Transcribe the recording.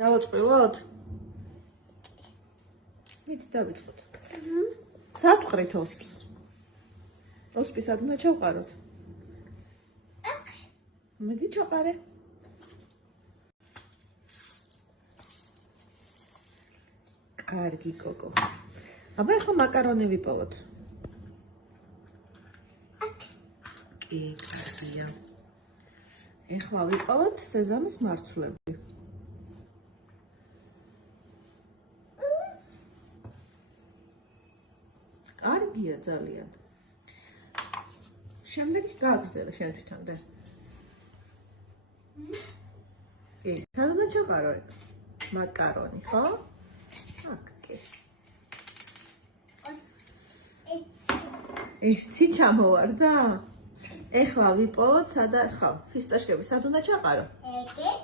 დავაწყვილოთ? მიდი დავიწყოთ. სად ვყრით ოსპს? ოსპი სად უნდა ჩავყაროთ? აქ. მიდი ჩაყარე. კარგი კოკო. აბა ახლა მაკარონი ვიპოვოთ. აქ. კი, კარგია. ეხლა ვიპოვოთ სეზამის მარცვლები. კარგია ძალიან. შემდეგ გააგრძელე შენ თვითონ და. კი, სად უნდა ჩაყარო ეგ? მაკარონი, ხო? აქ კი. ერთი ჩამოვარდა? ეხლა ვიპოვოთ სადა ხა, ფისტაშკები სად უნდა ჩაყარო? ეგეთ.